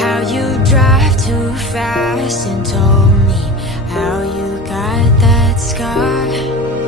how you drive too fast and told me how you got that scar.